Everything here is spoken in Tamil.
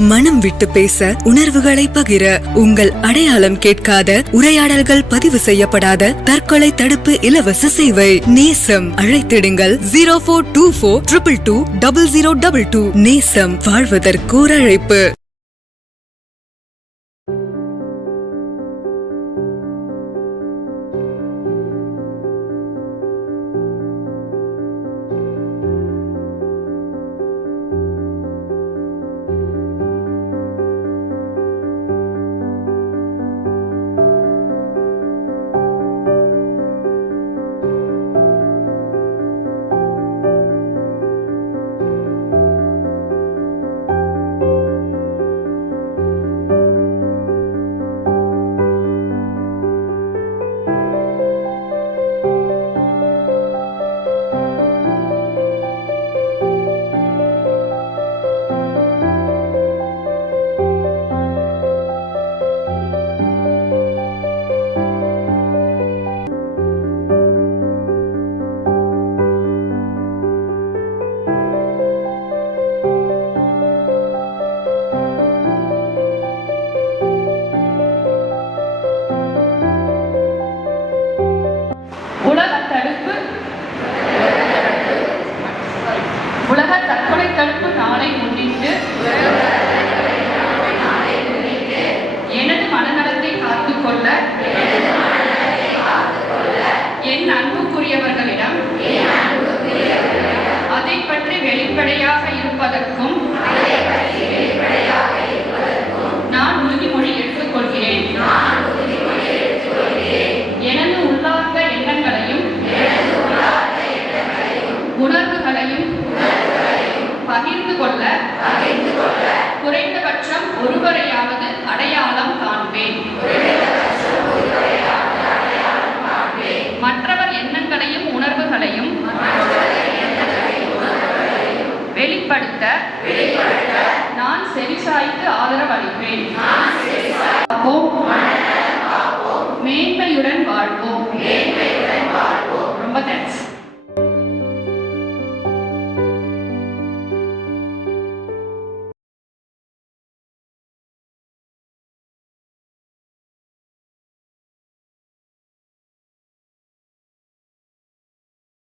மனம் விட்டு பேச, உணர்வுகளை பகிர, உங்கள் அடையாளம் கேட்காத, உரையாடல்கள் பதிவு செய்யப்படாத தற்கொலை தடுப்பு இலவச சேவை நேசம். அழைத்திடுங்கள் 0424222022. நேசம், வாழ்வதற்கு ஒரு அழைப்பு. உலக தற்கொலை தடுப்பு நாளை முன்னிட்டு எனது மனநலத்தை காத்துக்கொள்ள என் அன்புக்குரியவர்களிடம் அதை பற்றி வெளிப்படையாக இருப்பதற்கும் நான் உறுதிமொழி எடுத்துக்கொள்கிறேன். எனது உள்ளார்ந்த எண்ணங்களையும் உணர்வுகளையும் பகிர்ந்து கொள்ள குறைந்தபட்சம் ஒருவரையாவது அடையாளம் காண்பேன். மற்றவர் எண்ணங்களையும் உணர்வுகளையும் வெளிப்படுத்த நான் செவிசாய்த்து ஆதரவளிப்பேன்.